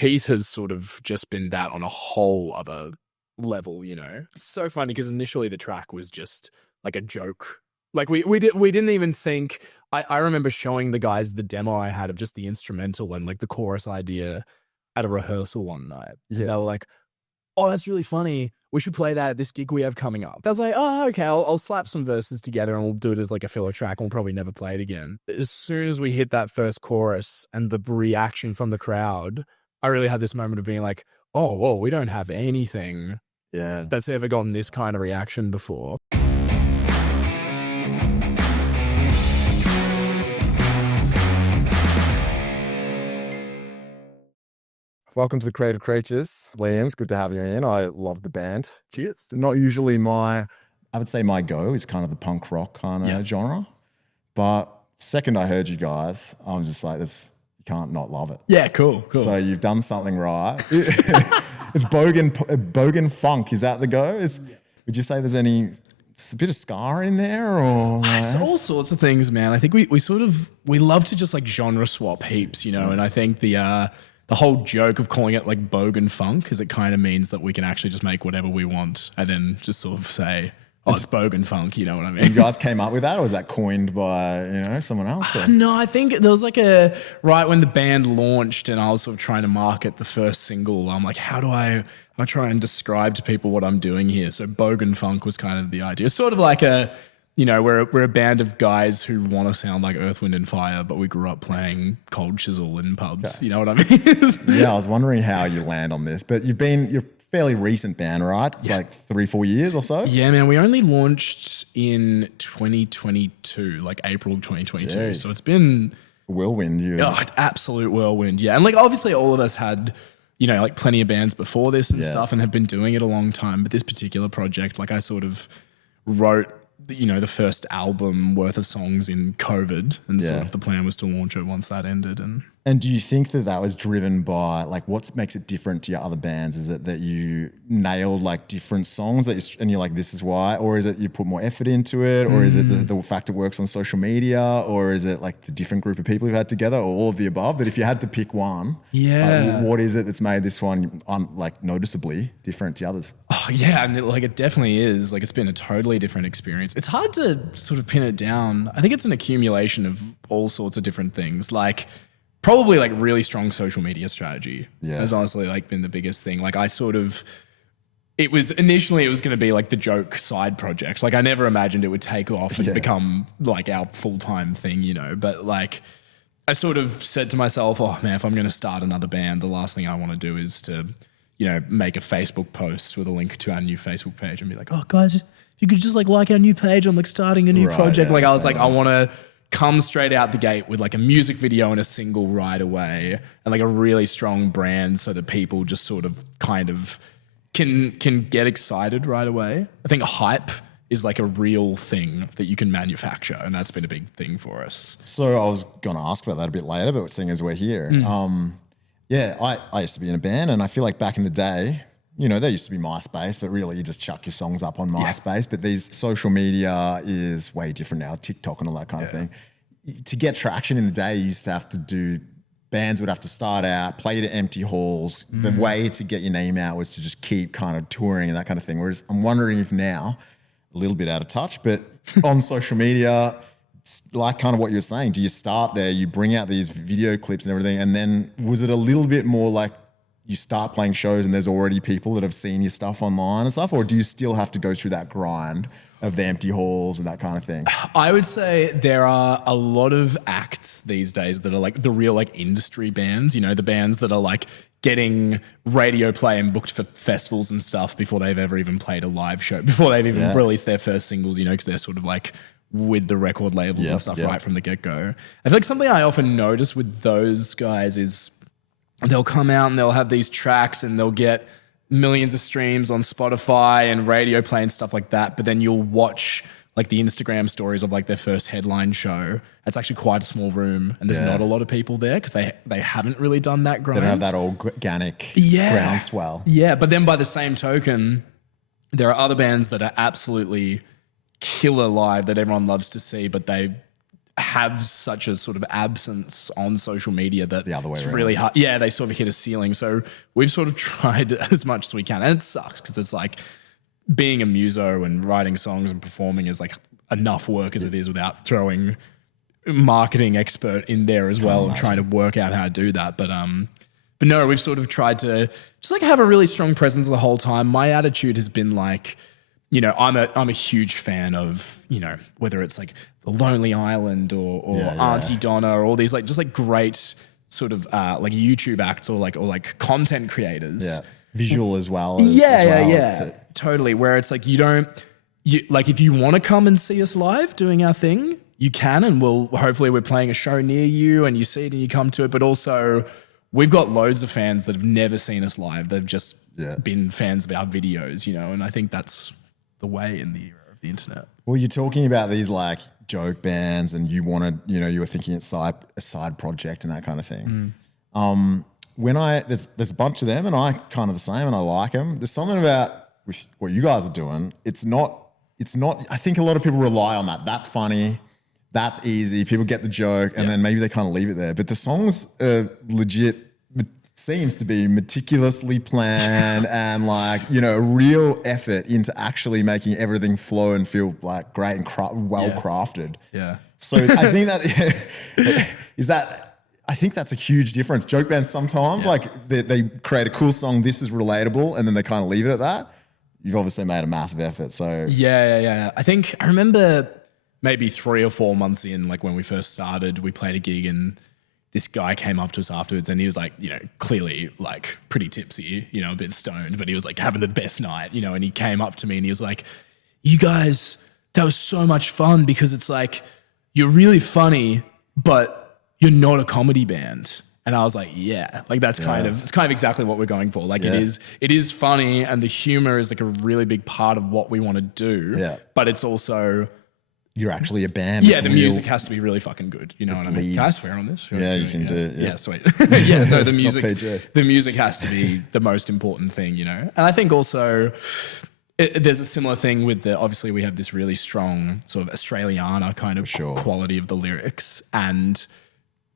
Keith has sort of just been that on a whole other level, you know. It's so funny because initially the track was just like a joke. Like we didn't even think. I remember showing the guys the demo I had of just the instrumental and like the chorus idea at a rehearsal one night. Yeah. And they were like, "Oh, that's really funny. We should play that at this gig we have coming up." I was like, "Oh, okay. I'll slap some verses together and we'll do it as like a filler track. And we'll probably never play it again." As soon as we hit that first chorus and the reaction from the crowd, I really had this moment of being like, "Oh, whoa, we don't have anything that's ever gotten this kind of reaction before." Welcome to the Creative Creatures. Liam, it's good to have you in. I love the band. Cheers. Not usually I would say my go is kind of the punk rock kind of genre. But second I heard you guys, I'm just like, you can't not love it. Yeah, cool. So you've done something right. It's bogan funk. Is that the go? Would you say there's a bit of ska in there, or It's all sorts of things, man. I think we love to just like genre swap heaps, you know, and I think the whole joke of calling it like bogan funk is it kind of means that we can actually just make whatever we want and then just sort of say, "Oh, it's bogan funk," you know what I mean? You guys came up with that, or was that coined by someone else? No, I think there was like right when the band launched and I was sort of trying to market the first single, I'm like, how do I try and describe to people what I'm doing here? So bogan funk was kind of the idea. It's sort of like we're a band of guys who want to sound like Earth, Wind and Fire, but we grew up playing Cold Chisel in pubs. Okay. You know what I mean? Yeah, I was wondering how you land on this, but you're a fairly recent band, right? Yeah. Like 3-4 years or so? Yeah, man. We only launched in 2022, like April 2022. Jeez. So it's been a whirlwind. Absolute whirlwind. Yeah. And like obviously all of us had, like plenty of bands before this and stuff and have been doing it a long time. But this particular project, like I sort of wrote the first album worth of songs in COVID, and sort of the plan was to launch it once that ended. And do you think that was driven by like what makes it different to your other bands? Is it that you nailed like different songs and you're like, this is why, or is it you put more effort into it, or is it the fact it works on social media, or is it like the different group of people you've had together, or all of the above? But if you had to pick one, what is it that's made this one like noticeably different to others? Oh yeah, and it definitely is. Like it's been a totally different experience. It's hard to sort of pin it down. I think it's an accumulation of all sorts of different things. Like probably like really strong social media strategy has honestly like been the biggest thing. Like it was initially going to be like the joke side project. Like I never imagined it would take off and become like our full-time thing, but like I sort of said to myself, oh man, if I'm going to start another band, the last thing I want to do is to, make a Facebook post with a link to our new Facebook page and be like, oh guys, if you could just like our new page, I'm like starting a new project. Yeah, like I was like, I want to come straight out the gate with like a music video and a single right away and like a really strong brand so that people just sort of kind of can get excited right away. I think hype is like a real thing that you can manufacture, and that's been a big thing for us. So I was going to ask about that a bit later, but seeing as we're here, I used to be in a band, and I feel like back in the day, there used to be MySpace, but really you just chuck your songs up on MySpace. But these social media is way different now, TikTok and all that kind of thing. To get traction in the day, you used to have to bands would have to start out, play to empty halls. The way to get your name out was to just keep kind of touring and that kind of thing. Whereas I'm wondering if now, a little bit out of touch, but on social media, like kind of what you're saying, do you start there, you bring out these video clips and everything, and then was it a little bit more like you start playing shows and there's already people that have seen your stuff online and stuff, or do you still have to go through that grind of the empty halls and that kind of thing? I would say there are a lot of acts these days that are like the real like industry bands, the bands that are like getting radio play and booked for festivals and stuff before they've ever even played a live show, before they've even released their first singles, because they're sort of like with the record labels and stuff right from the get-go. I feel like something I often notice with those guys is they'll come out and they'll have these tracks and they'll get millions of streams on Spotify and radio play and stuff like that. But then you'll watch like the Instagram stories of like their first headline show. It's actually quite a small room and there's not a lot of people there because they haven't really done that grind. They don't have that organic groundswell. Yeah, but then by the same token, there are other bands that are absolutely killer live that everyone loves to see, but they have such a sort of absence on social media that The other way it's around. really hard. Yeah, they sort of hit a ceiling. So we've sort of tried as much as we can. And it sucks because it's like being a muso and writing songs and performing is like enough work as it is without throwing marketing expert in there as well and trying to work out how to do that. But no, we've sort of tried to just like have a really strong presence the whole time. My attitude has been like, you know, I'm a huge fan of, you know, whether it's like The Lonely Island or Auntie Donna or all these like just like great sort of like YouTube acts or like content creators. Yeah. Visual as well. As Totally. Where it's like you like if you want to come and see us live doing our thing, you can, and hopefully we're playing a show near you and you see it and you come to it. But also we've got loads of fans that have never seen us live. They've just been fans of our videos, you know, and I think that's the way in the era of the internet. Well, you're talking about these like joke bands and you wanted, you know, you were thinking it's a side project and that kind of thing. When there's a bunch of them and I kind of the same and I like them. There's something about what you guys are doing. It's not, I think a lot of people rely on that. That's funny. That's easy. People get the joke and then maybe they kind of leave it there. But the songs are legit, seems to be meticulously planned and like, you know, a real effort into actually making everything flow and feel like great and well crafted. Yeah. So I think I think that's a huge difference. Joke bands sometimes like they create a cool song. This is relatable. And then they kind of leave it at that. You've obviously made a massive effort. So yeah. I remember maybe 3 or 4 months in, like when we first started, we played a gig and this guy came up to us afterwards and he was like, you know, clearly like pretty tipsy, you know, a bit stoned, but he was like having the best night, you know, and he came up to me and he was like, you guys, that was so much fun because it's like, you're really funny, but you're not a comedy band. And I was like, yeah, like it's kind of exactly what we're going for. Like it is funny and the humor is like a really big part of what we want to do. Yeah. But it's also, you're actually a band. Yeah, the music has to be really fucking good. You know what I mean? Can I swear on this? Yeah, you can do it. Yeah, sweet. Yeah, no, the music has to be the most important thing, you know? And I think also there's a similar thing with obviously we have this really strong sort of Australiana kind of quality of the lyrics. And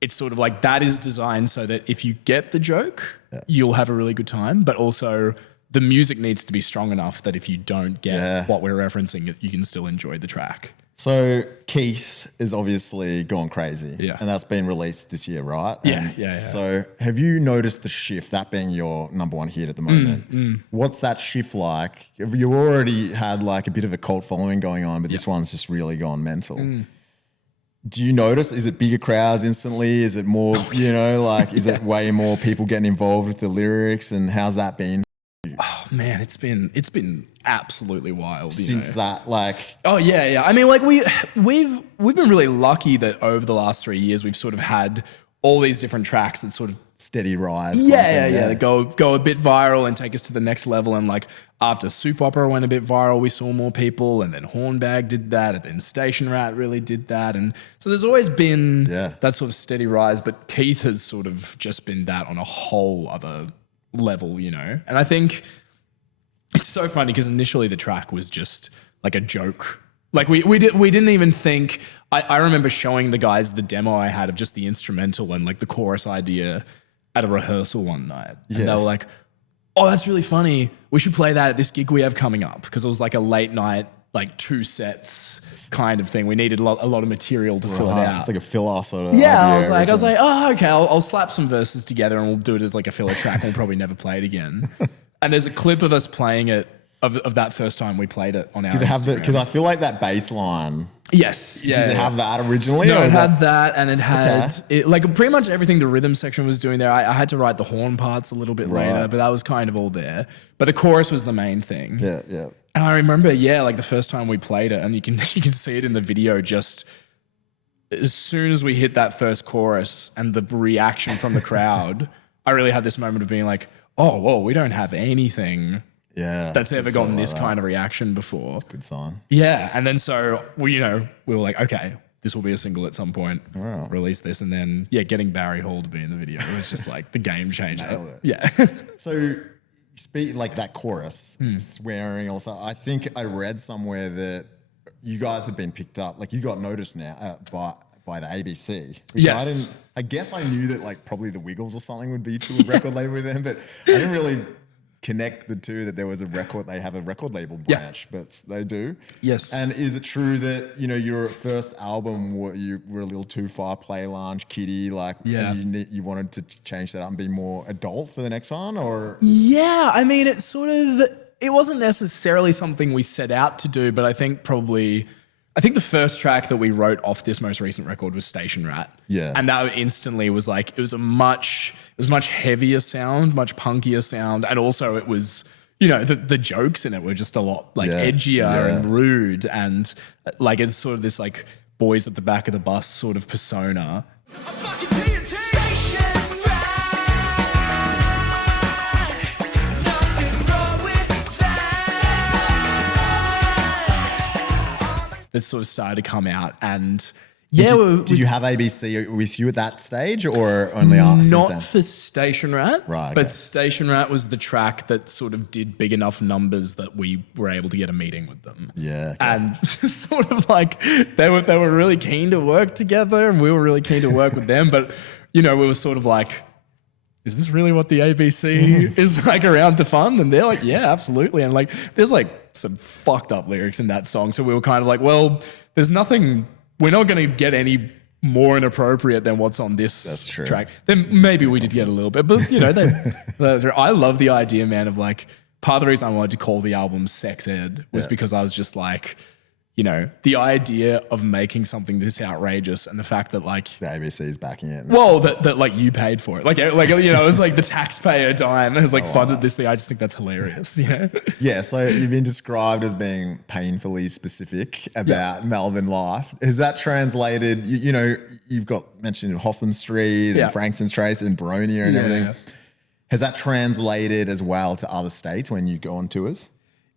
it's sort of like that is designed so that if you get the joke, you'll have a really good time. But also the music needs to be strong enough that if you don't get what we're referencing, you can still enjoy the track. So Keith is obviously gone crazy. Yeah. And that's been released this year, right? Yeah. So have you noticed the shift, that being your number one hit at the moment? What's that shift like? You already had like a bit of a cult following going on, but this one's just really gone mental. Do you notice, is it bigger crowds instantly? Is it more, you know, like, is it way more people getting involved with the lyrics and how's that been? Oh man, it's been absolutely wild Since that, like, oh yeah. I mean, like we've been really lucky that over the last 3 years we've sort of had all these different tracks that sort of steady rise. That go a bit viral and take us to the next level. And like after Soup Opera went a bit viral, we saw more people, and then Hornbag did that, and then Station Rat really did that, and so there's always been that sort of steady rise. But Keith has sort of just been that on a whole other level, you know. And I think it's so funny because initially the track was just like a joke. Like we didn't even think. I remember showing the guys the demo I had of just the instrumental and like the chorus idea at a rehearsal one night, and they were like, "Oh, that's really funny. We should play that at this gig we have coming up," because it was like a late night, like 2 sets kind of thing. We needed a lot of material to fill it out. It's like a filler sort of. Yeah, I was like, oh, okay, I'll slap some verses together and we'll do it as like a filler track. And we'll probably never play it again. And there's a clip of us playing it of that first time we played it on our. Did it have because I feel like that bass line. Yes. Yeah. Did it have that originally? No, it had that, and it had like pretty much everything the rhythm section was doing there. I had to write the horn parts a little bit later, but that was kind of all there. But the chorus was the main thing. Yeah. And I remember, like the first time we played it, and you can see it in the video. Just as soon as we hit that first chorus and the reaction from the crowd, I really had this moment of being like, "Oh, whoa, we don't have anything." That's ever gotten this kind of reaction before. That's a good sign. Yeah. And then so we were like, okay, this will be a single at some point. Wow. Release this. And then getting Barry Hall to be in the video, it was just like the game changer. Nailed it. Yeah. So speak like that chorus, swearing also. I think I read somewhere that you guys have been picked up, like you got noticed now by the ABC. Which Yes. I guess I knew that like probably the Wiggles or something would be to a record label with them, but I didn't really connect the two that there was they have a record label branch, but they do. Yes. And is it true that, you know, your first album, you were a little too far, Playlunch, Kitty, like you wanted to change that up and be more adult for the next one, or? Yeah, I mean, it wasn't necessarily something we set out to do, but I think the first track that we wrote off this most recent record was Station Rat. Yeah. And that instantly was like, it was much heavier sound, much punkier sound. And also it was, you know, the jokes in it were just a lot like edgier and rude. And like, it's sort of this like boys at the back of the bus sort of persona. That sort of started to come out, and did you have ABC with you at that stage, or only after? Not for Station Rat, right? Okay. But Station Rat was the track that sort of did big enough numbers that we were able to get a meeting with them. Yeah, okay. And sort of like they were really keen to work together, and we were really keen to work with them. But you know, we were sort of like, is this really what the ABC is like around to fund? And they're like, yeah, absolutely. And like, there's like some fucked up lyrics in that song. So we were kind of like, well, there's nothing, we're not going to get any more inappropriate than what's on this track. Then maybe we did get a little bit, but you know, I love the idea, man, of like, part of the reason I wanted to call the album Sex Ed was because I was just like, you know, the idea of making something this outrageous and the fact that like the ABC is backing it. Well, that like you paid for it. Like you know, it's like the taxpayer dime has like funded this thing. I just think that's hilarious, you know? Yeah, so you've been described as being painfully specific about Melbourne life. Is that translated, you know, you've got mentioned in Hotham Street and Frankston Trace and Baronia and everything. Yeah. Has that translated as well to other states when you go on tours?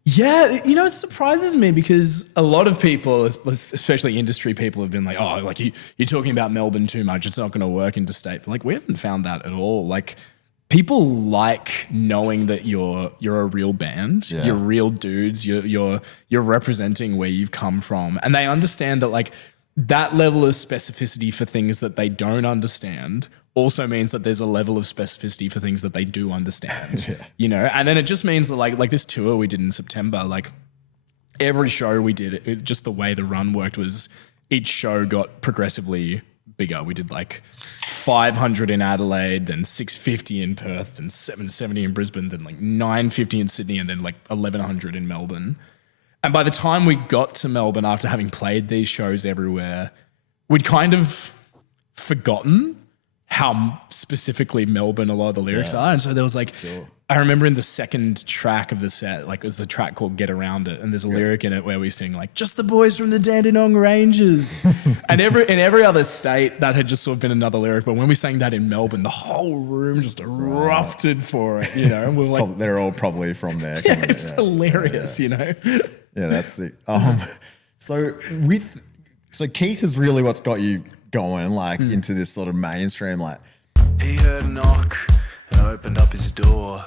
Yeah, you know, it surprises me because a lot of people, especially industry people, have been like, oh, like you're talking about Melbourne too much. It's not going to work interstate. But like, we haven't found that at all. Like, people like knowing that you're a real band, you're real dudes, you're representing where you've come from, and they understand that like that level of specificity for things that they don't understand also means that there's a level of specificity for things that they do understand, you know? And then it just means that like this tour we did in September, like every show we did, just the way the run worked was each show got progressively bigger. We did like 500 in Adelaide, then 650 in Perth, then 770 in Brisbane, then like 950 in Sydney, and then like 1100 in Melbourne. And by the time we got to Melbourne, after having played these shows everywhere, we'd kind of forgotten how specifically Melbourne a lot of the lyrics are. And so there was like, I remember in the second track of the set, like there's a track called Get Around It, and there's a lyric in it where we sing like, just the boys from the Dandenong Ranges. And in every other state that had just sort of been another lyric. But when we sang that in Melbourne, the whole room just erupted for it, you know? And we're like, they're all probably from there. Yeah, it's hilarious, you know? Yeah, that's it. So Keith is really what's got you going like into this sort of mainstream, like he heard a knock and opened up his door,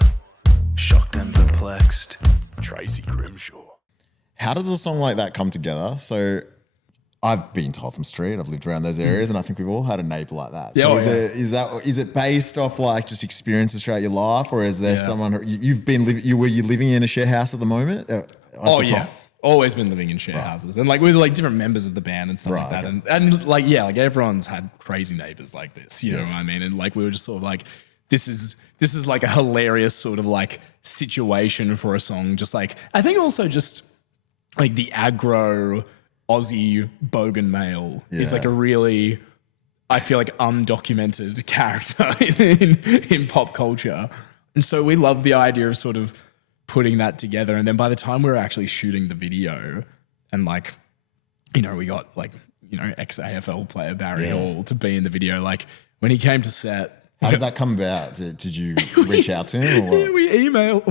shocked and perplexed. Tracy Grimshaw. How does a song like that come together? So I've been to Hotham Street, I've lived around those areas, and I think we've all had a neighbour like that. So is it based off like just experiences throughout your life, or is there someone were you living in a share house at the moment? Always been living in share houses, and like with like different members of the band and stuff like that. Okay. And like, like everyone's had crazy neighbors like this, you know what I mean? And like, we were just sort of like, this is like a hilarious sort of like situation for a song. Just like, I think also just like the aggro Aussie bogan male is like a really, I feel like undocumented character in pop culture. And so we love the idea of sort of putting that together. And then by the time we were actually shooting the video and like, you know, we got like, you know, ex-AFL player Barry Hall to be in the video. Like when he came to set. How did that come about? Did you reach out to him or what? Yeah, we emailed,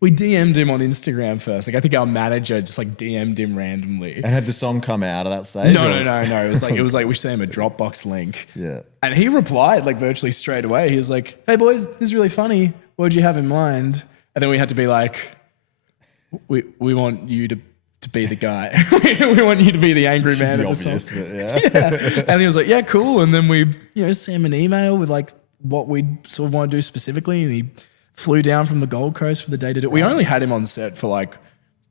we DM'd him on Instagram first. Like I think our manager just like DM'd him randomly. And had the song come out of that stage? No. It was like we sent him a Dropbox link. Yeah. And he replied like virtually straight away. He was like, hey boys, this is really funny. What would you have in mind? And then we had to be like, we want you to to be the guy. We want you to be the angry man Should of be the obvious, song. but yeah. And he was like, yeah, cool. And then we, sent him an email with like what we sort of want to do specifically. And he flew down from the Gold Coast for the day to do it. We only had him on set for like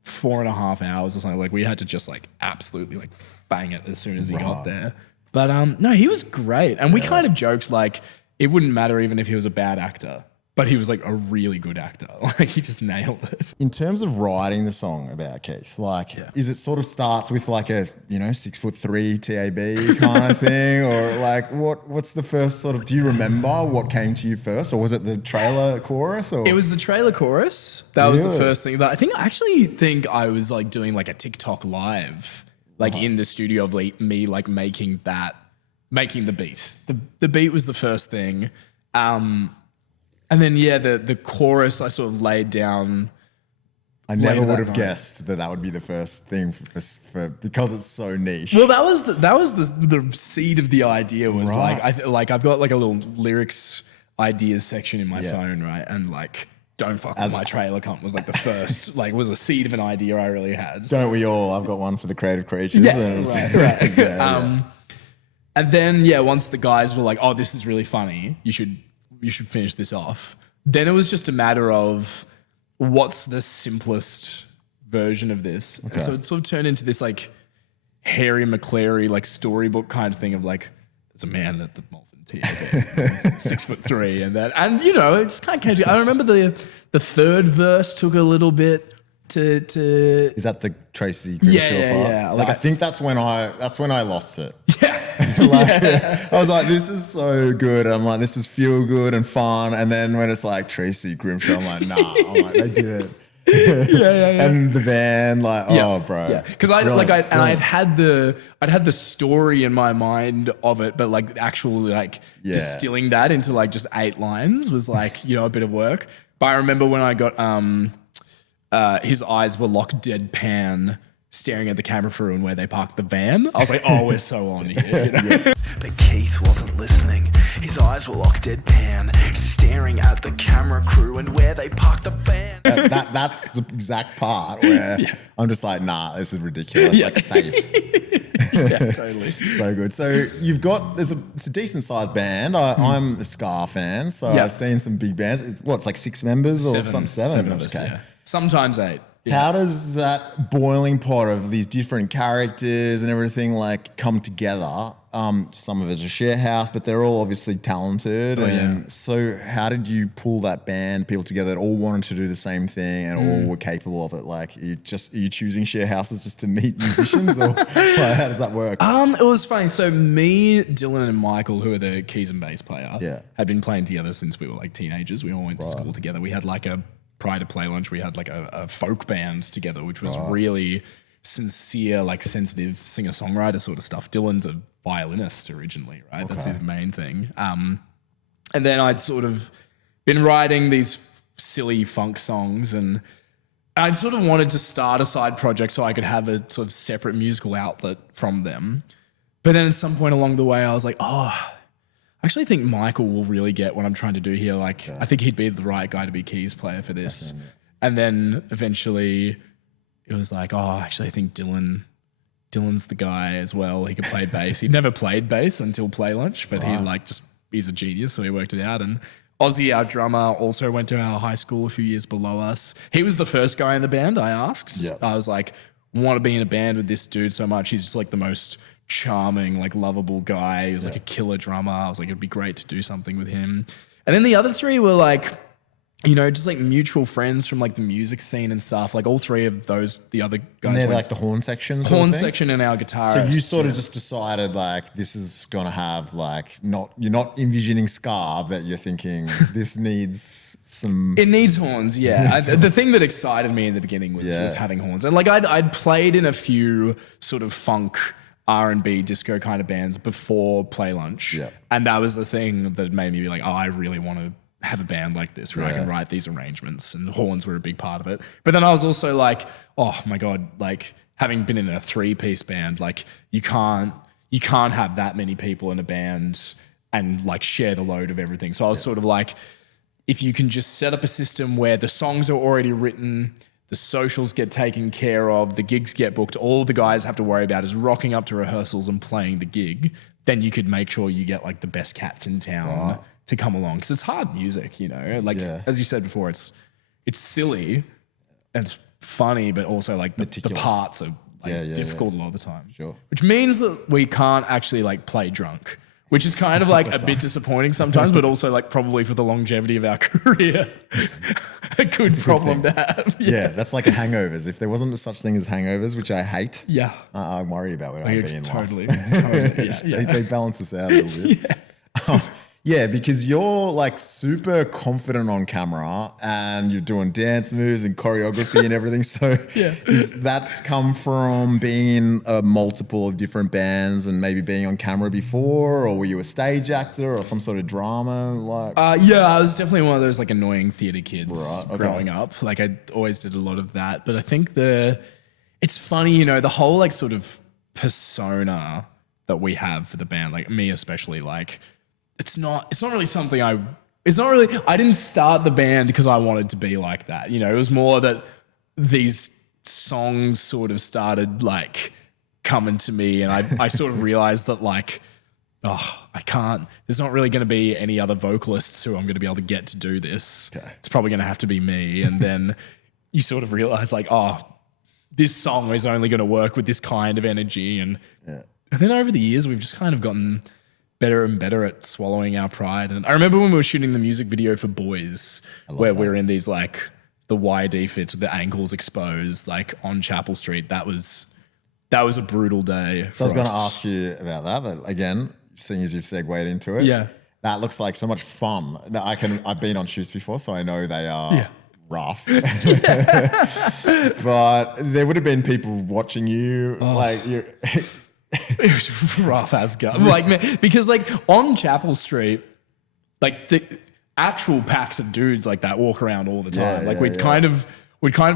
4.5 hours or something. Like we had to just like absolutely like bang it as soon as he got there. But no, he was great. And we kind of joked like it wouldn't matter even if he was a bad actor. But he was like a really good actor. Like he just nailed it. In terms of writing the song about Keith, like, is it sort of starts with like a 6'3" TAB kind of thing, or like what's the first sort of? Do you remember what came to you first, or was it the trailer chorus? Or It was the trailer chorus. That was the first thing. But I actually think I was like doing like a TikTok live, like in the studio of like, me like making the beat. The beat was the first thing. And then, the chorus I sort of laid down. I never would have guessed that would be the first thing for because it's so niche. Well, that was the seed of the idea was like I've got like a little lyrics ideas section in my phone, right? And like don't fuck with my trailer cunt was like the first like was a seed of an idea I really had. Don't we all? I've got one for the creative creatures. Yeah, right. And then once the guys were like, oh, this is really funny, you should finish this off. Then it was just a matter of what's the simplest version of this. Okay. And so it sort of turned into this like Harry McClary like storybook kind of thing of like, there's a man at the Malvern Theatre, 6'3", and it's kind of came together. I remember the third verse took a little bit to. Is that the Tracy Grimshaw part? Yeah. Like I think that's when I lost it. Yeah. I was like, this is so good. I'm like, this is feel good and fun. And then when it's like Tracy Grimshaw, I'm like, nah. I'm like, they did it. And the van, like, oh, bro. Yeah, because I'd had the story in my mind of it, but like actually like distilling that into like just 8 lines was like a bit of work. But I remember when I got his eyes were locked deadpan, staring at the camera crew and where they parked the van. I was like, oh, we're so on here. But Keith wasn't listening. His eyes were locked deadpan, staring at the camera crew and where they parked the van. That's the exact part where I'm just like, nah, this is ridiculous. Like safe. Yeah, totally. So good. So you've got it's a decent sized band. I'm a Scar fan, so I've seen some big bands. It's like 6 members or something? 7 of us. Yeah. Sometimes 8. Yeah. How does that boiling pot of these different characters and everything like come together? Some of it's a share house, but they're all obviously talented. So how did you pull that band, people together that all wanted to do the same thing and all were capable of it? Like, are you choosing share houses just to meet musicians or like, how does that work? It was funny. So me, Dylan and Michael, who are the keys and bass player, had been playing together since we were like teenagers. We all went to school together. We had like prior to Playlunch, we had like a folk band together, which was really sincere, like sensitive singer-songwriter sort of stuff. Dylan's a violinist originally, right? That's his main thing. And then I'd sort of been writing these silly funk songs and I sort of wanted to start a side project so I could have a sort of separate musical outlet from them. But then at some point along the way, I was like, I actually think Michael will really get what I'm trying to do here. Like, I think he'd be the right guy to be keys player for this. Definitely. And then eventually it was like, actually I think Dylan's the guy as well. He could play bass. He'd never played bass until Playlunch, but he's a genius, so he worked it out. And Aussie, our drummer, also went to our high school a few years below us. He was the first guy in the band I asked. Yeah. I was like, want to be in a band with this dude so much. He's just like the most charming, like lovable guy. He was like a killer drummer. I was like, it'd be great to do something with him. And then the other 3 were like, just like mutual friends from like the music scene and stuff. Like all 3 of those, the other guys. And they're like the horn section sort horn of thing? Section and our guitarist. So you sort of just decided like this is going to have like you're not envisioning Scar, but you're thinking this needs some. It needs horns, yeah. The thing that excited me in the beginning was having horns. And like I'd played in a few sort of funk R&B disco kind of bands before Playlunch. Yeah. And that was the thing that made me be like, I really want to have a band like this where I can write these arrangements, and horns were a big part of it. But then I was also like, oh my God, like having been in a 3-piece band, like you can't have that many people in a band and like share the load of everything. So I was sort of like, if you can just set up a system where the songs are already written, the socials get taken care of, the gigs get booked, all the guys have to worry about is rocking up to rehearsals and playing the gig, then you could make sure you get like the best cats in town to come along. Because it's hard music, you know? Like, as you said before, it's silly and it's funny, but also like the parts are like difficult a lot of the time. Sure. Which means that we can't actually like play drunk, which is kind of like a bit disappointing sometimes, but also like probably for the longevity of our career, a good problem to have. Yeah, that's like a hangovers. If there wasn't such thing as hangovers, which I hate, I worry about when I be in totally. life. They balance us out a little bit. Yeah, because you're like super confident on camera and you're doing dance moves and choreography and everything. So that's come from being in a multiple of different bands and maybe being on camera before, or were you a stage actor or some sort of drama? Like, I was definitely one of those like annoying theater kids growing up. Like I always did a lot of that. But I think it's funny, you know, the whole like sort of persona that we have for the band, like me especially, like, it's not really something I didn't start the band because I wanted to be like that. You know, it was more that these songs sort of started like coming to me and I sort of realized that like, there's not really going to be any other vocalists who I'm going to be able to get to do this. Okay. It's probably going to have to be me. And then you sort of realize like, this song is only going to work with this kind of energy. And then over the years, we've just kind of gotten better and better at swallowing our pride. And I remember when we were shooting the music video for Boys, where we were in these like the YD fits with the ankles exposed, like on Chapel Street. That was a brutal day. So I was going to ask you about that, but again, seeing as you've segued into it, that looks like so much fun. Now I've been on shoots before, so I know they are rough. But there would have been people watching you, like you're. It was rough as gut. Like, man, because like on Chapel Street, like the actual packs of dudes like that walk around all the time. We'd kind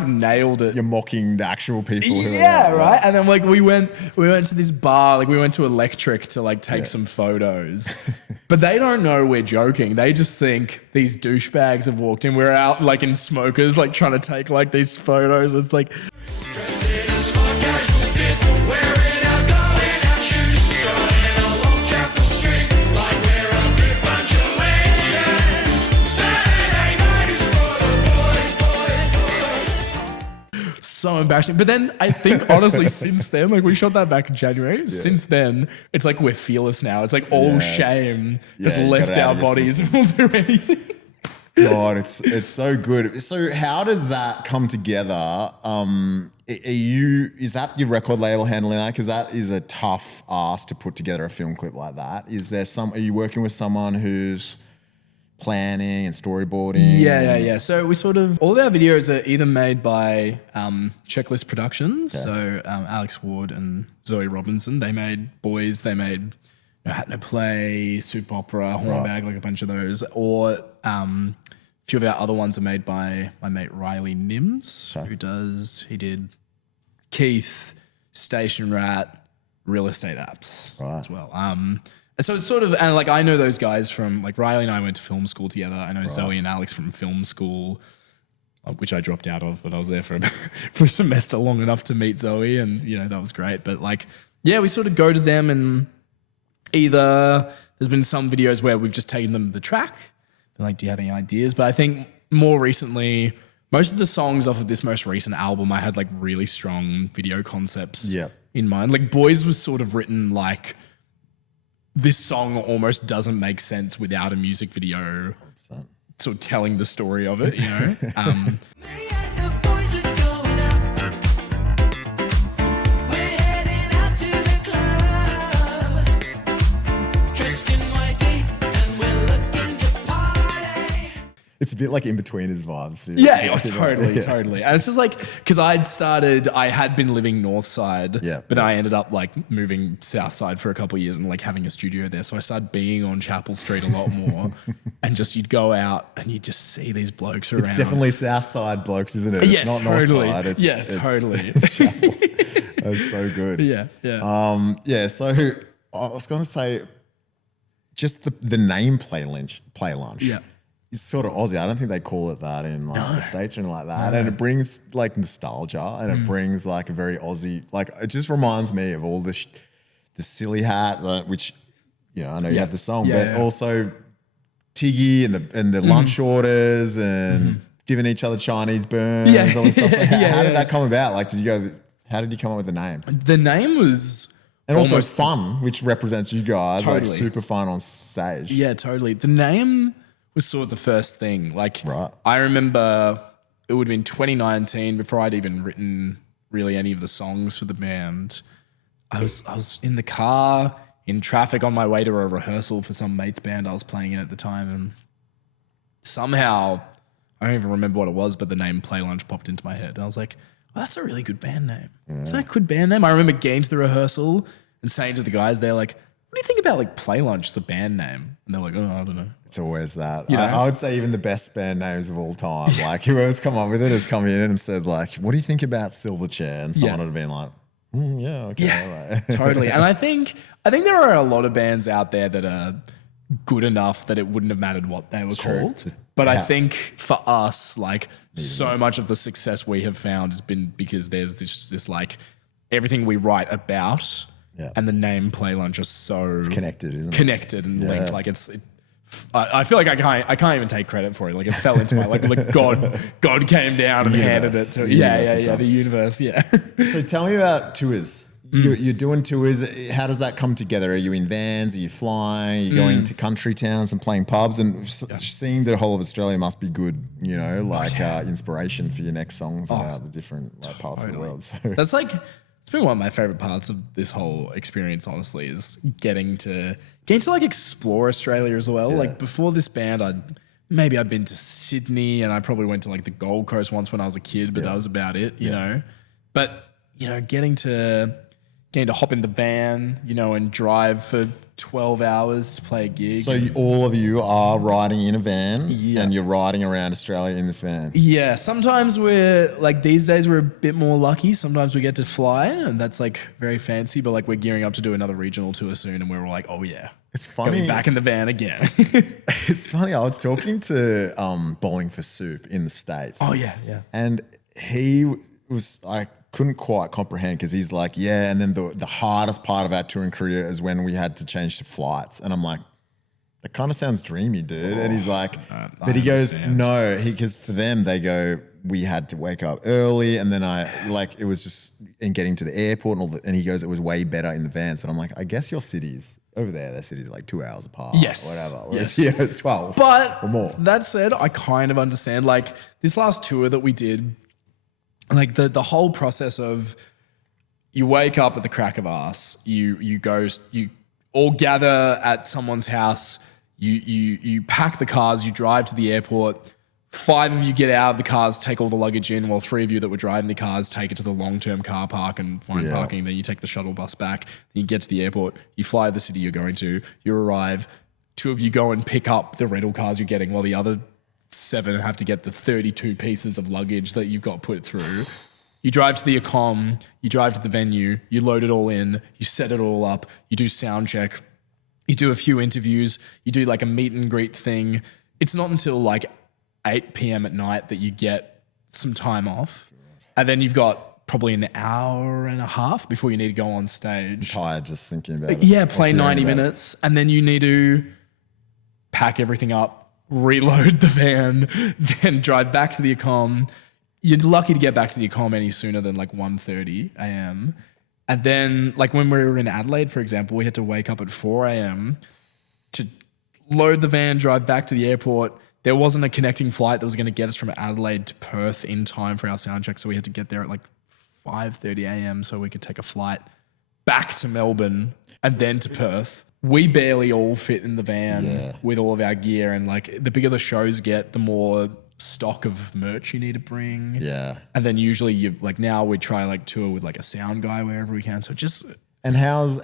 of nailed it. You're mocking the actual people. Right. And then like we went to this bar, like we went to Electric to like take some photos, but they don't know we're joking. They just think these douchebags have walked in. We're out like in smokers, like trying to take like these photos. It's like. Dressed in a smart casual fit, wearing outgoing out shoes, strolling along Chapel Street like we're a big bunch of legends. Saturday night is for the boys. So embarrassing. But then I think honestly, since then, like we shot that back in January. Since then, it's like we're fearless now. It's like all shame just left our bodies and we'll do anything. God, it's so good. So how does that come together? Is that your record label handling that? Because that is a tough ask to put together a film clip like that. Are you working with someone who's planning and storyboarding? Yeah. So we all of our videos are either made by Checklist Productions. So Alex Ward and Zoe Robinson, they made Boys, they made Hat No Play, Soup Opera, Hornbag, like a bunch of those. Or a few of our other ones are made by my mate Riley Nims, he did Keith, Station Rat, Real Estate Apps as well. And so it's sort of, and like I know those guys from, like Riley and I went to film school together. I know Zoe and Alex from film school, which I dropped out of, but I was there for a semester long enough to meet Zoe, and you know that was great. But like, yeah, we sort of go to them, and either there's been some videos where we've just taken them the track, been like, do you have any ideas? But I think more recently, most of the songs off of this most recent album, I had like really strong video concepts in mind. Like Boys was sort of written like, this song almost doesn't make sense without a music video 100%. Sort of telling the story of it, you know? It's a bit like In-Betweeners vibes. Totally. And it's just like, because I had been living north side, but I ended up like moving south side for a couple of years and like having a studio there. So I started being on Chapel Street a lot more and just you'd go out and you'd just see these blokes around. It's definitely south side blokes, isn't it? It's not north side. It's Chapel. That's so good. Yeah. So I was going to say just the name Playlunch. it's sort of Aussie. I don't think they call it that in like the States or anything like that. And it brings like nostalgia and it brings like a very Aussie, like it just reminds me of all the silly hat, which, you know, I know you have the song, but also Tiggy and the lunch orders and giving each other Chinese burns, all this stuff. So how did that come about? Like, how did you come up with the name? The name was... And also fun, which represents you guys, Totally. like super fun on stage. Yeah, totally. The name was sort of the first thing. Like, Right. I remember it would have been 2019 before I'd even written really any of the songs for the band. I was in the car in traffic on my way to a rehearsal for some mate's band I was playing in at the time, and somehow I don't even remember what it was, but the name Playlunch popped into my head. And I was like, well, that's a really good band name. Is that a good band name? I remember getting to the rehearsal and saying to the guys, they're like, what do you think about like Playlunch as a band name? And they're like, oh, I don't know. It's always that. You know? I would say even the best band names of all time, like whoever's come up with it has come in and said like, what do you think about Silverchair? And someone would have been like, yeah, okay. Yeah, totally. And I think there are a lot of bands out there that are good enough that it wouldn't have mattered what they were called. But I think for us, like so much of the success we have found has been because there's this like everything we write about and the name Playlunch is so connected, isn't it? Connected and linked. Like I feel like I can't even take credit for it. Like it fell into my like God came down and handed it to the universe. Yeah. So tell me about tours. You're doing tours. How does that come together? Are you in vans? Are you flying? Are you going to country towns and playing pubs? And seeing the whole of Australia must be good, you know, like inspiration for your next songs about the different like, parts of the world. So that's like, it's been one of my favorite parts of this whole experience, honestly, is getting to like explore Australia as well. Like before this band, I'd been to Sydney and I probably went to like the Gold Coast once when I was a kid, but that was about it, you know. But, you know, getting to hop in the van, you know, and drive for 12 hours to play a gig. So all of you are riding in a van and you're riding around Australia in this van? Yeah. Sometimes we're like, these days we're a bit more lucky. Sometimes we get to fly and that's like very fancy, but like we're gearing up to do another regional tour soon and we're all like, oh yeah. It's funny. Going back in the van again. It's funny. I was talking to Bowling for Soup in the States. Oh yeah. Yeah. And he was like, couldn't quite comprehend because he's like, yeah, and then the hardest part of our touring career is when we had to change to flights. And I'm like, that kind of sounds dreamy, dude. And he's like, but he goes, no, because for them, they go, we had to wake up early. And then it was just in getting to the airport and all that. And he goes, it was way better in the vans. But I'm like, I guess your cities over there, their cities are like 2 hours apart. Yes. Or whatever. Yes. Yeah, it's 12 but or more. That said, I kind of understand like this last tour that we did, like the whole process of you wake up at the crack of arse, you all gather at someone's house, you pack the cars, you drive to the airport, 5 of you get out of the cars, take all the luggage in, while 3 of you that were driving the cars take it to the long-term car park and find parking, then you take the shuttle bus back, then you get to the airport, you fly to the city you're going to, you arrive, 2 of you go and pick up the rental cars you're getting while the other 7 have to get the 32 pieces of luggage that you've got put through. You drive to the accom, you drive to the venue, you load it all in, you set it all up, you do sound check, you do a few interviews, you do like a meet and greet thing. It's not until like 8 p.m. at night that you get some time off. And then you've got probably an hour and a half before you need to go on stage. I'm tired just thinking about it. Yeah, play 90 minutes. And then you need to pack everything up, reload the van, then drive back to the accom. You're lucky to get back to the accom any sooner than like 1:30 a.m. And then like when we were in Adelaide, for example, we had to wake up at 4 a.m. to load the van, drive back to the airport. There wasn't a connecting flight that was going to get us from Adelaide to Perth in time for our sound check. So we had to get there at like 5:30 a.m. so we could take a flight back to Melbourne and then to Perth. We barely all fit in the van with all of our gear, and like the bigger the shows get, the more stock of merch you need to bring. Yeah. And then usually you like now we try like tour with like a sound guy wherever we can. So just And how's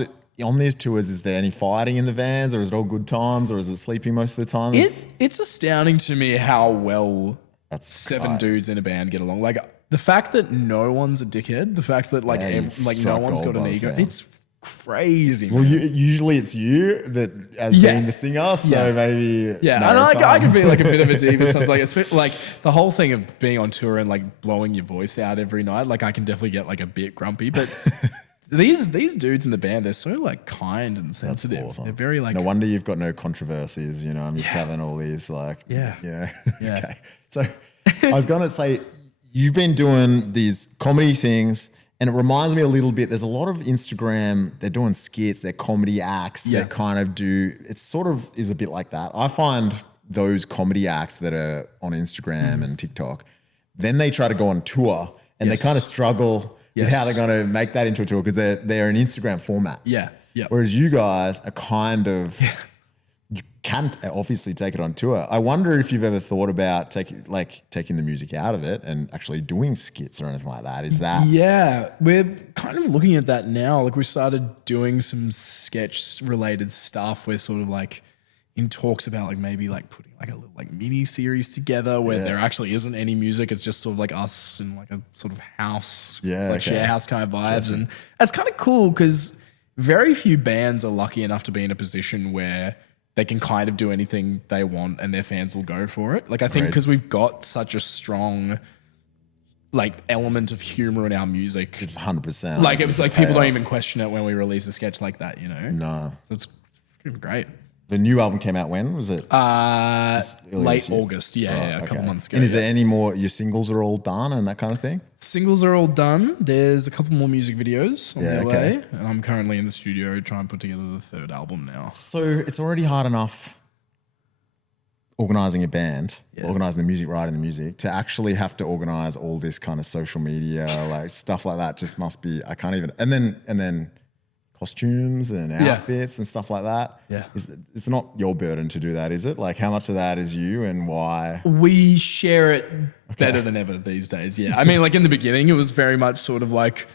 it on these tours? Is there any fighting in the vans, or is it all good times, or is it sleeping most of the time? It's astounding to me how well That's 7 dudes in a band get along. Like the fact that no one's a dickhead, the fact that like no one's got an ego, it's crazy. Well, man. usually it's you that as Yeah. being the singer, so maybe it's Yeah, matter and of I time. can be like a bit of a diva sometimes. Like, like the whole thing of being on tour and like blowing your voice out every night. Like I can definitely get like a bit grumpy, but these dudes in the band, they're so like kind and sensitive. awesome. They're very like No wonder you've got no controversies. You know, I'm used to having all these like, Yeah. you know. Yeah. Okay. So I was going to say, you've been doing these comedy things, and it reminds me a little bit. There's a lot of Instagram. They're doing skits. They're comedy acts. Yeah. That kind of do. It sort of is a bit like that. I find those comedy acts that are on Instagram and TikTok, then they try to go on tour, and Yes. they kind of struggle with Yes. how they're going to make that into a tour because they're an Instagram format. yeah. Whereas you guys are kind of, you can't obviously take it on tour. I wonder if you've ever thought about taking the music out of it and actually doing skits or anything like that. Is that Yeah, we're kind of looking at that now. Like we started doing some sketch related stuff. We're sort of like in talks about like maybe like putting like a little like mini series together where there actually isn't any music. It's just sort of like us in like a sort of house, like share house kind of vibes. And that's kind of cool because very few bands are lucky enough to be in a position where they can kind of do anything they want and their fans will go for it. Like I think Right. because we've got such a strong like element of humor in our music. 100%? Like it was like people don't even question it when we release a sketch like that, you know? No. So it's fucking great. The new album came out when? Was it? early Late this year? August, yeah, a couple months ago. And is yeah. there any more, your singles are all done and that kind of thing? Singles are all done. There's a couple more music videos on Yeah, the okay. way. And I'm currently in the studio trying to put together the third album now. So it's already hard enough organizing a band, organizing the music, writing the music, to actually have to organize all this kind of social media, like stuff like that just must be, I can't even, and then costumes and outfits and stuff like that. Yeah. It's not your burden to do that, is it? Like how much of that is you and why? We share it better than ever these days. Yeah. I mean, like in the beginning, it was very much sort of like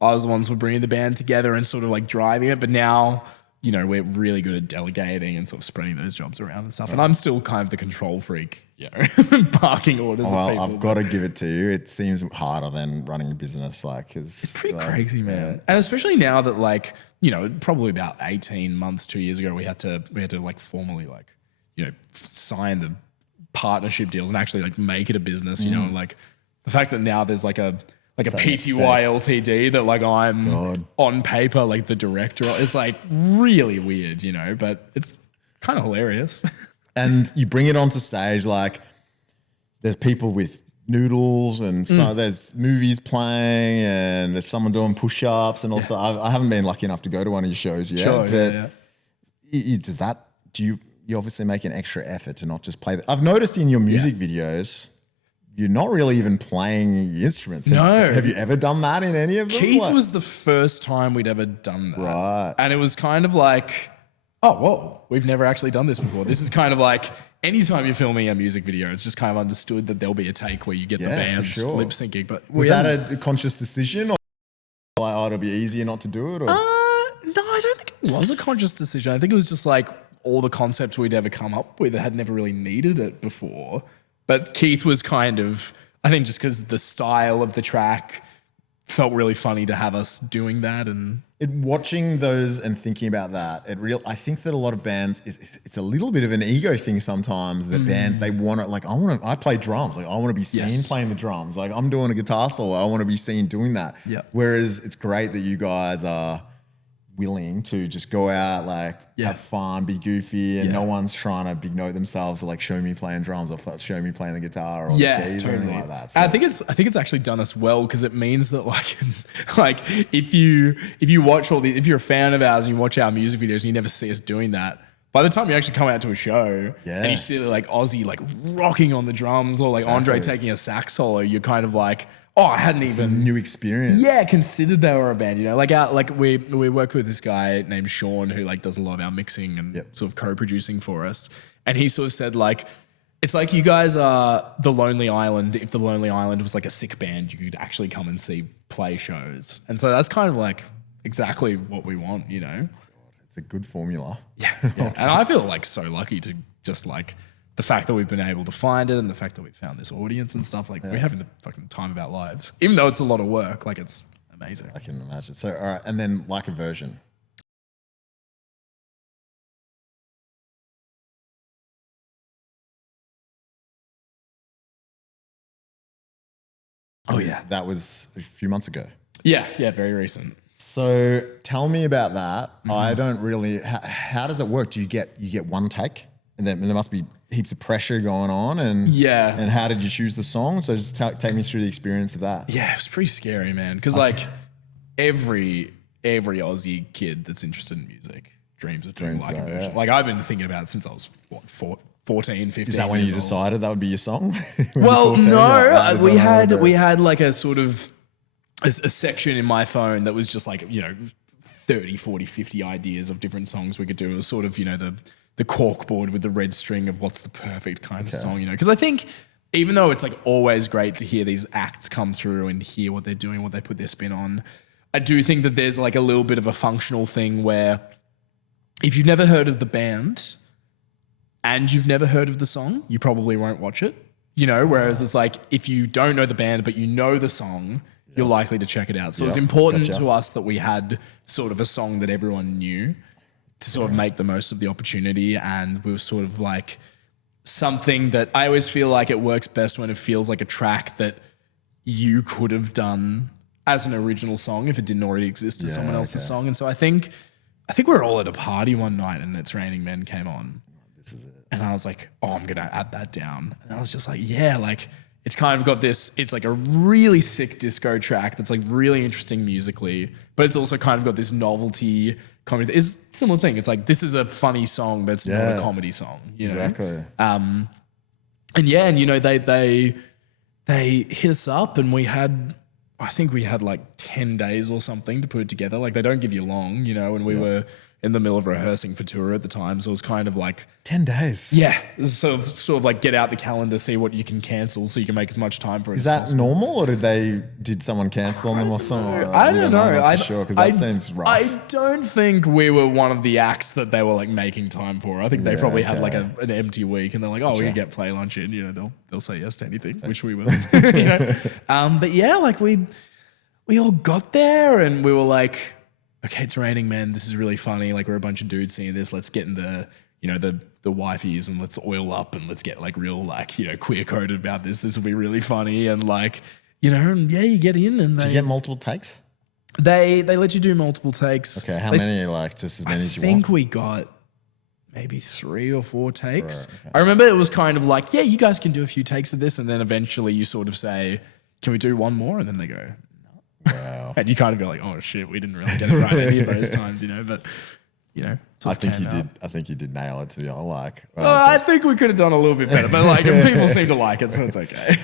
I was the ones who were bringing the band together and sort of like driving it. But now, you know, we're really good at delegating and sort of spreading those jobs around and stuff. And I'm still kind of the control freak, you know, barking orders at Well, people. I've got to give it to you. It seems harder than running a business. Like, it's Pretty crazy, man. And especially now that like, you know, probably about 18 months, 2 years ago, we had to like formally like, you know, sign the partnership deals and actually like make it a business, you know, and like the fact that now there's like a PTY LTD that like I'm on paper, like the director, it's like really weird, you know, but it's kind of hilarious. And you bring it onto stage, like there's people with noodles and so there's movies playing and there's someone doing push-ups and also I haven't been lucky enough to go to one of your shows yet. Sure, but does that, you obviously make an extra effort to not just play. I've noticed in your music videos, you're not really even playing the instruments. No. Have you ever done that in any of them? Keith Like- was the first time we'd ever done that. Right. And it was kind of like, oh, whoa, we've never actually done this before. This is kind of like anytime you're filming a music video, it's just kind of understood that there'll be a take where you get the Yeah, for band sure. lip syncing. But Was that a conscious decision or like, oh, it'll be easier not to do it? Or? No, I don't think it was a conscious decision. I think it was just like all the concepts we'd ever come up with had never really needed it before. But Keith was kind of, I think just because the style of the track felt really funny to have us doing that. And Watching those and thinking about that, I think that a lot of bands, it's a little bit of an ego thing sometimes. That band, they want to, like, I play drums. Like, I want to be seen playing the drums. Like, I'm doing a guitar solo. I want to be seen doing that. Yep. Whereas it's great that you guys are willing to just go out, like, have fun, be goofy, and no one's trying to big note themselves or like show me playing drums or show me playing the guitar or the keys or anything like that. So. I think it's actually done us well because it means that like if you watch if you're a fan of ours and you watch our music videos and you never see us doing that, by the time you actually come out to a show and you see like Aussie like rocking on the drums or like Andre taking a sax solo, you're kind of like, oh, I hadn't it's even a new experience. Yeah, considered they were a band. You know, like we worked with this guy named Sean who like does a lot of our mixing and sort of co-producing for us, and he sort of said like, it's like you guys are the Lonely Island. If the Lonely Island was like a sick band, you could actually come and see play shows, and so that's kind of like exactly what we want. You know, It's a good formula. yeah. And I feel like so lucky to just like. The fact that we've been able to find it and the fact that we found this audience and stuff, like we're having the fucking time of our lives. Even though it's a lot of work, like it's amazing. I can imagine. So, all right. And then like a version. that was a few months ago. Yeah, very recent. So tell me about that. I don't really. How does it work? Do you get one take, and then there must be heaps of pressure going on, and Yeah. And how did you choose the song? So just take me through the experience of that. Yeah, it was pretty scary, man. Because like every Aussie kid that's interested in music dreams of doing like a that, version. yeah. Like I've been thinking about it since I was 14, 15. Is that when you years old. decided that would be your song? When Well, you were 14? no, Like, that is we what I wanna had do. we had like a sort of a section in my phone that was just like 30, 40, 50 ideas of different songs we could do. It was sort of the corkboard with the red string of what's the perfect kind of song, because I think even though it's like always great to hear these acts come through and hear what they're doing, what they put their spin on, I do think that there's like a little bit of a functional thing where if you've never heard of the band and you've never heard of the song, you probably won't watch it, whereas it's like if you don't know the band but you know the song, you're likely to check it out. So it's important to us that we had sort of a song that everyone knew to sort of make the most of the opportunity. And we were sort of like something that I always feel like it works best when it feels like a track that you could have done as an original song if it didn't already exist as someone else's song. And so I think we were all at a party one night and It's Raining Men came on. This is it. And I was like, oh, I'm going to add that down. And I was just like, yeah, like it's kind of got this, it's like a really sick disco track that's like really interesting musically, but it's also kind of got this novelty comedy. It's a similar thing. It's like, this is a funny song, but it's not a comedy song. Exactly. And they hit us up and I think we had like 10 days or something to put it together. Like they don't give you long, and we were in the middle of rehearsing for tour at the time. So it was kind of like 10 days. yeah, sort of like get out the calendar, see what you can cancel so you can make as much time for it. Is that normal, or did someone cancel on them or something? Like that? I don't know. I'm not sure, because that seems rough. I don't think we were one of the acts that they were like making time for. I think they probably had like an empty week and they're like, oh, we can get Playlunch in. They'll say yes to anything, which we will. But yeah, like we all got there and we were like, okay, It's Raining Men. This is really funny. Like we're a bunch of dudes seeing this. Let's get in the wifeys and let's oil up and let's get like real queer coded about this. This will be really funny and and you get in and Did you get multiple takes? they let you do multiple takes. Okay, how many? Like just as many as you I want? think we got maybe 3 or 4 takes. Right, okay. I remember it was kind of like, yeah, you guys can do a few takes of this, and then eventually you sort of say, can we do one more? And then they go, Wow. and you kind of go like, oh shit, we didn't really get it right any of those times, but I think you did. I think you did nail it, to be honest. I think we could have done a little bit better, but people seem to like it, so it's okay.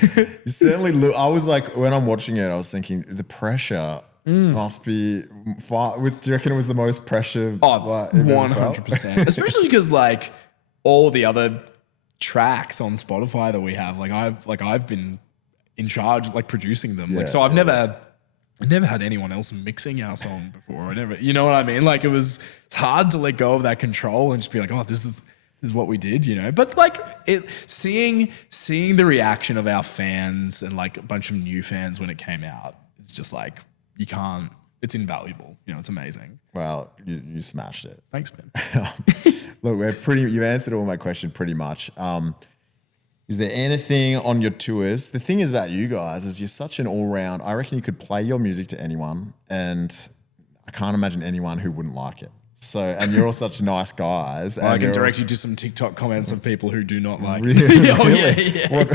You certainly look. I was like, when I'm watching it, I was thinking the pressure must be far. Do you reckon it was the most pressure? Oh, 100%. Especially because all the other tracks on Spotify that we have, I've been in charge, producing them. So I've never had anyone else mixing our song before. I never, you know what I mean? It's hard to let go of that control and just be like, oh, this is what we did, But seeing the reaction of our fans and a bunch of new fans when it came out, it's just you can't. It's invaluable. It's amazing. Well, you smashed it. Thanks, man. Look, you answered all my question pretty much. Is there anything on your tours? The thing is about you guys is you're such an all-round. I reckon you could play your music to anyone, and I can't imagine anyone who wouldn't like it. So, and you're all such nice guys. Well, I can direct you to some TikTok comments of people who do not like Really? it. Oh,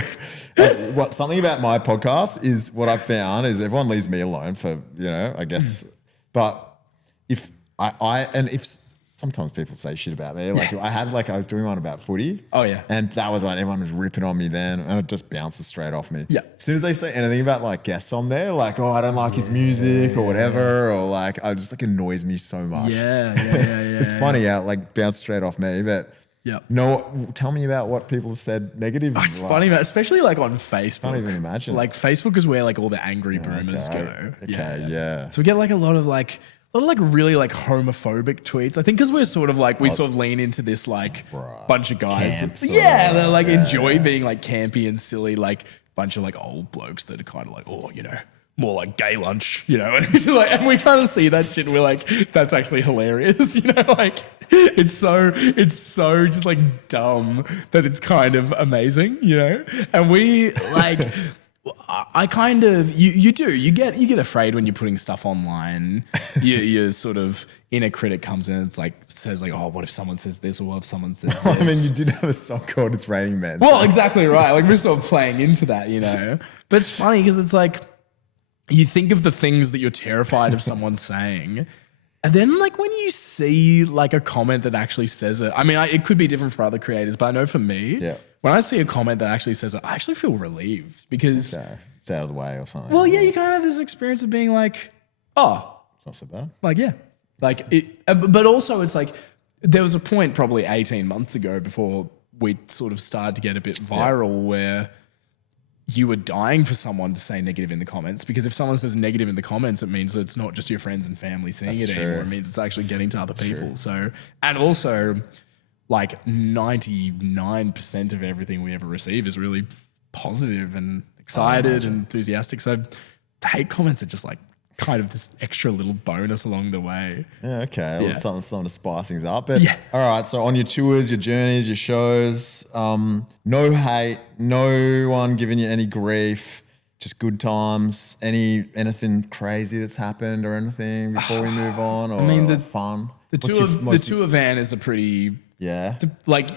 yeah. What something about my podcast is what I've found is everyone leaves me alone for, I guess. But if sometimes people say shit about me. I was doing one about footy. Oh, yeah. And that was when everyone was ripping on me then, and it just bounces straight off me. Yeah. As soon as they say anything about guests on there, oh, I don't like his music or whatever, or I just annoys me so much. Yeah. It's funny how bounce straight off me, but yeah. No, tell me about what people have said negative. It's funny, man, especially on Facebook. Can't even imagine. Facebook is where all the angry boomers go. Okay, yeah. So we get a lot of really homophobic tweets. I think because we're sort of we sort of lean into this bunch of guys. Camp they enjoy being campy and silly, bunch of old blokes that are kind of more like gay lunch, and, and we kind of see that shit and we're like, that's actually hilarious, it's so just dumb that it's kind of amazing, and we I kind of you do you get afraid when you're putting stuff online. Your sort of inner critic comes in and it's like says like, oh, what if someone says this or what if someone says this? I mean, you did have a song called "It's Raining Men." Well, exactly right. Like we're sort of playing into that, you know. But it's funny because it's like you think of the things that you're terrified of someone saying. And then like when you see like a comment that actually says it, I mean, it could be different for other creators, but I know for me, when I see a comment that actually says it, I actually feel relieved because it's out of the way or something. well, yeah, you kind of have this experience of being like, oh, it's not so bad. like, yeah, like it, but also it's like, there was a point probably 18 months ago before we sort of started to get a bit viral where you were dying for someone to say negative in the comments, because if someone says negative in the comments, it means that it's not just your friends and family seeing it anymore. It means it's actually getting to other people. So, and also like 99% of everything we ever receive is really positive and excited and enthusiastic. So the hate comments are just like kind of this extra little bonus along the way. Yeah, okay. Well, something to spice things up. But all right, so on your tours, your journeys, your shows, no hate, no one giving you any grief, just good times. Anything crazy that's happened or anything before we move on? Or I mean, the fun. The tour van is a pretty like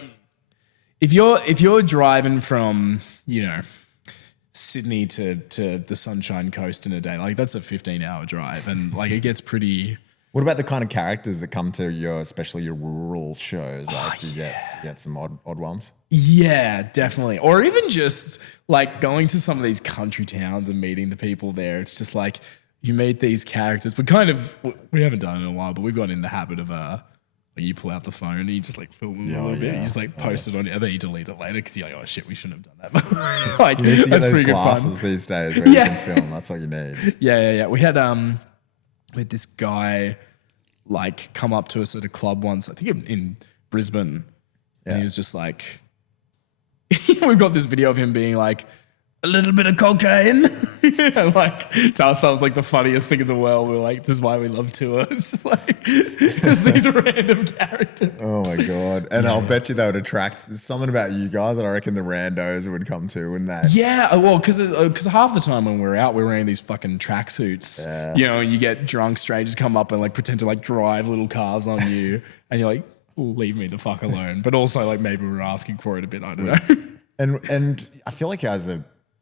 if you're driving from, you know, Sydney to the Sunshine Coast in a day, like that's a 15-hour drive, and like it gets pretty. What about the kind of characters that come to especially your rural shows? Like, do you get some odd ones? Yeah, definitely. Or even just like going to some of these country towns and meeting the people there. It's just like you meet these characters, but we haven't done it in a while, but we've gotten in the habit of you pull out the phone and you just like film them a little bit. You just like post it on it, and then you delete it later because you're like, oh shit, we shouldn't have done that. Like you need to get that's those pretty glasses good fun these days where you can film. That's what you need. Yeah. We had this guy like come up to us at a club once, I think in Brisbane, and he was just like, we've got this video of him being like, a little bit of cocaine. And like to us, that was like the funniest thing in the world. We were like, this is why we love tour. It's just like just these random characters. Oh my God. And I'll bet you that would attract something about you guys that I reckon the randos would come to, wouldn't they? Yeah, well, because half the time when we're out, we're wearing these fucking tracksuits. Yeah. You know, and you get drunk strangers come up and like pretend to like drive little cars on you, and you're like, leave me the fuck alone. But also like maybe we're asking for it a bit. I don't know. And I feel like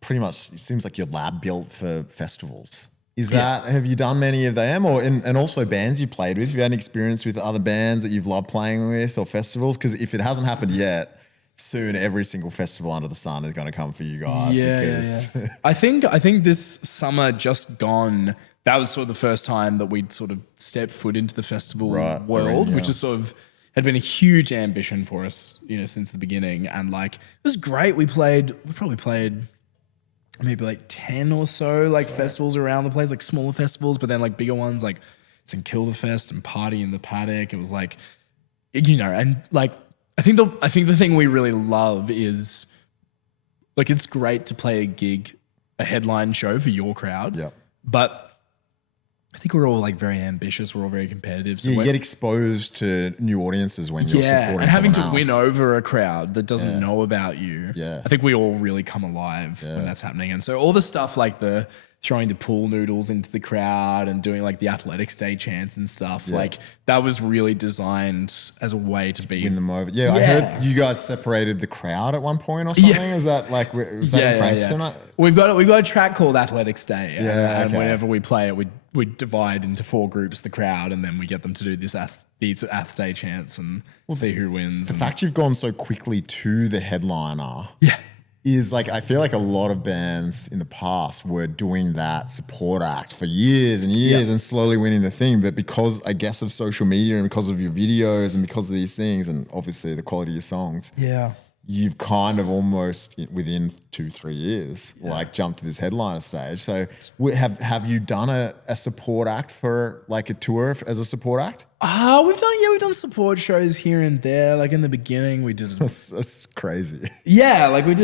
pretty much, it seems like your lab built for festivals. Is that, have you done many of them, or and also bands you played with? Have you had any experience with other bands that you've loved playing with or festivals? Because if it hasn't happened yet, soon every single festival under the sun is going to come for you guys. Yeah. I think this summer just gone, that was sort of the first time that we'd sort of stepped foot into the festival world, which is sort of had been a huge ambition for us, you know, since the beginning. And like, it was great. We probably played maybe like 10 or so like festivals around the place, like smaller festivals, but then like bigger ones like St Kilda Fest and Party in the Paddock. It was like, you know, and like I think the thing we really love is like it's great to play a gig, a headline show for your crowd. Yeah. But I think we're all like very ambitious. We're all very competitive. So you get exposed to new audiences when you're supporting and having to someone else. win over a crowd that doesn't know about you. Yeah. I think we all really come alive when that's happening. And so all the stuff like the throwing the pool noodles into the crowd and doing like the athletics day chants and stuff, like that was really designed as a way to be win them over. Yeah, I heard you guys separated the crowd at one point or something. Is that like was that in Frankston? We've got a track called Athletics Day. And whenever we play it, we divide into 4 groups the crowd, and then we get them to do these Ath Day chants and see who wins. The fact you've gone so quickly to the headliner is like, I feel like a lot of bands in the past were doing that support act for years and years and slowly winning the thing. But because, I guess, of social media and because of your videos and because of these things and obviously the quality of your songs, you've kind of almost within 2-3 years like jumped to this headliner stage. So have you done a support act for like a tour as a support act? We've done support shows here and there. Like in the beginning, we did. That's crazy. Yeah, like we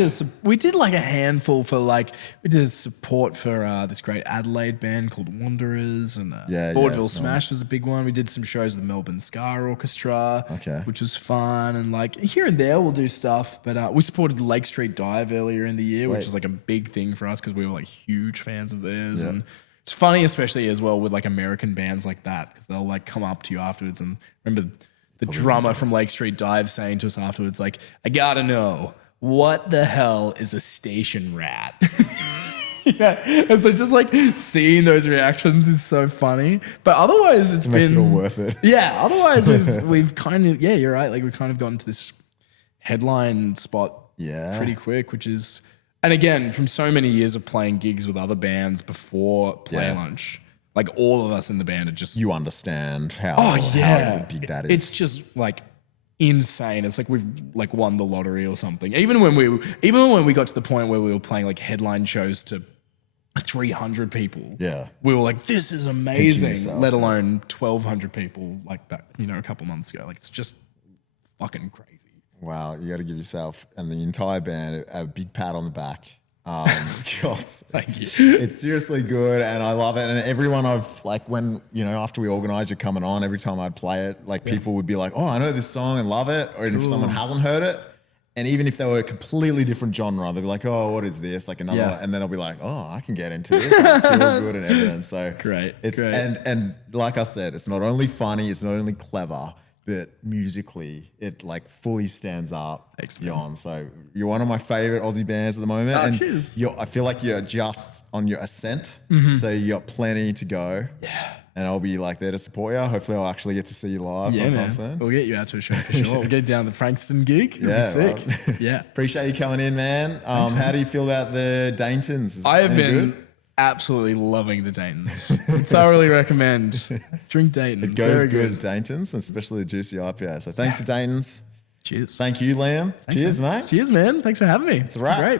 did like a handful for like we did support for this great Adelaide band called Wanderers, and Vaudeville Smash was a big one. We did some shows with the Melbourne Ska Orchestra, which was fun, and like here and there we'll do stuff. But we supported the Lake Street Dive earlier in the year, which was like a big thing for us because we were like huge fans of theirs, and it's funny, especially as well with like American bands like that, because they'll like come up to you afterwards and remember the drummer from Lake Street Dive saying to us afterwards, like, I gotta know, what the hell is a station rat? And so just like seeing those reactions is so funny. But otherwise it makes it all worth it. Yeah, otherwise we've kind of, you're right, like we've kind of gotten to this headline spot pretty quick, which is, and again, from so many years of playing gigs with other bands before Playlunch, like all of us in the band are just... You understand how big that is. It's just like insane. It's like we've like won the lottery or something. Even when we got to the point where we were playing like headline shows to 300 people, we were like, this is amazing, let alone 1,200 people like back, a couple months ago. Like it's just fucking crazy. Wow, you got to give yourself and the entire band a big pat on the back. Because thank you. It's seriously good and I love it. And everyone I've like when, after we organized you coming on, every time I'd play it, like people would be like, oh, I know this song and love it. Or if someone hasn't heard it, and even if they were a completely different genre, they'd be like, oh, what is this? Like another one. And then they'll be like, oh, I can get into this. I feel good and everything. So great. And like I said, it's not only funny, it's not only clever, but musically, it like fully stands up. Thanks, Jon. So you're one of my favorite Aussie bands at the moment. Oh, and cheers. I feel like you're just on your ascent. So you got plenty to go. Yeah. And I'll be like there to support you. Hopefully I'll actually get to see you live sometime soon. We'll get you out to a show for sure. We'll get down to the Frankston gig. It'll be sick. Right. Yeah. Appreciate you coming in, man. How do you feel about the Daytons? I have been absolutely loving the Daytons. Thoroughly recommend. Drink Dayton. It goes Very good at Daytons, and especially the juicy IPA. So thanks to Daytons. Cheers. Thank you, Liam. Cheers, mate. Cheers, man. Thanks for having me. It's a wrap. Great.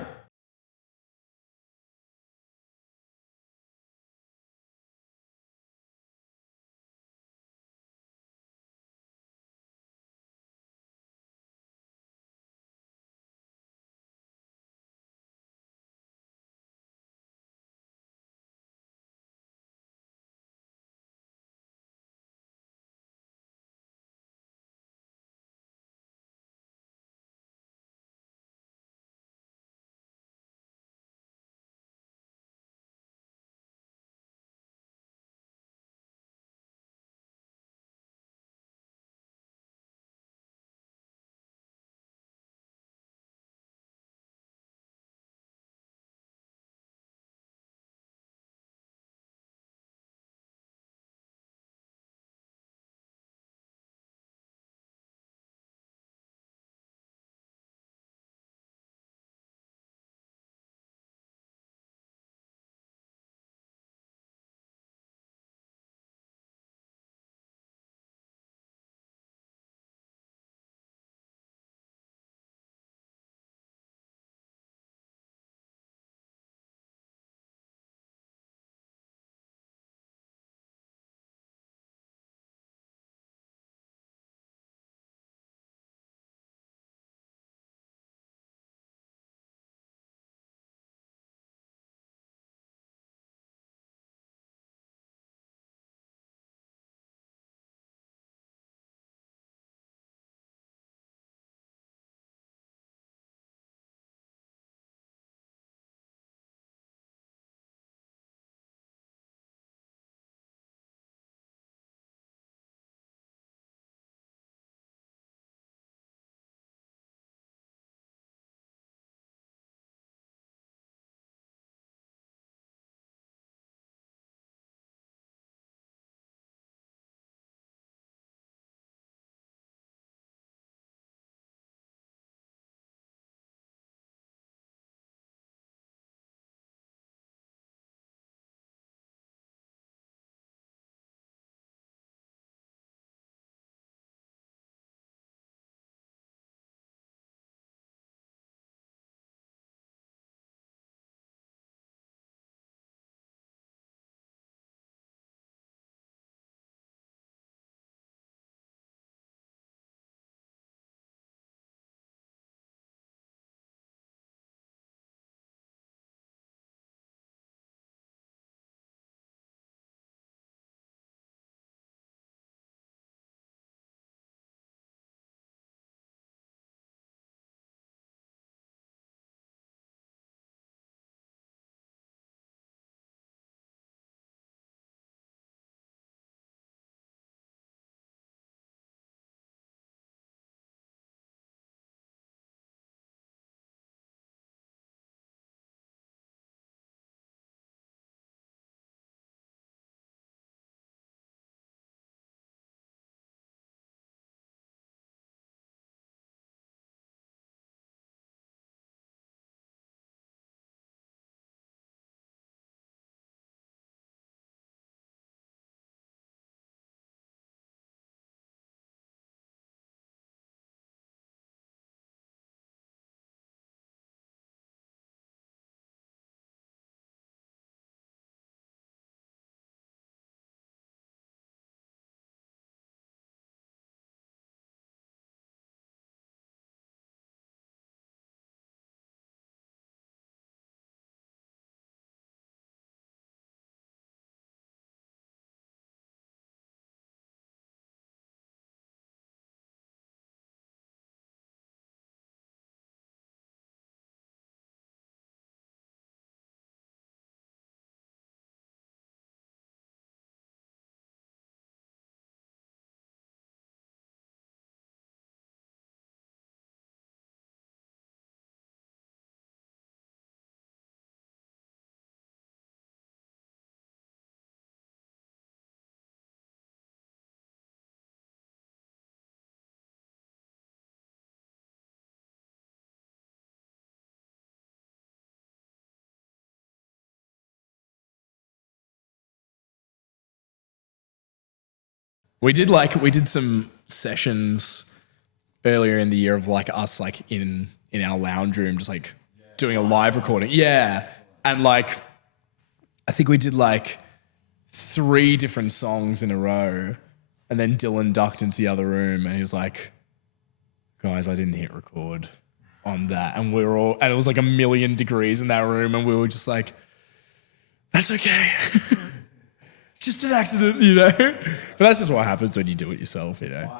We did some sessions earlier in the year of like us like in our lounge room, just like doing a live recording. Yeah. And like, I think we did like 3 different songs in a row, and then Dylan ducked into the other room and he was like, guys, I didn't hit record on that. And and it was like 1,000,000 degrees in that room, and we were just like, that's okay. It's just an accident, you know? But that's just what happens when you do it yourself, you know?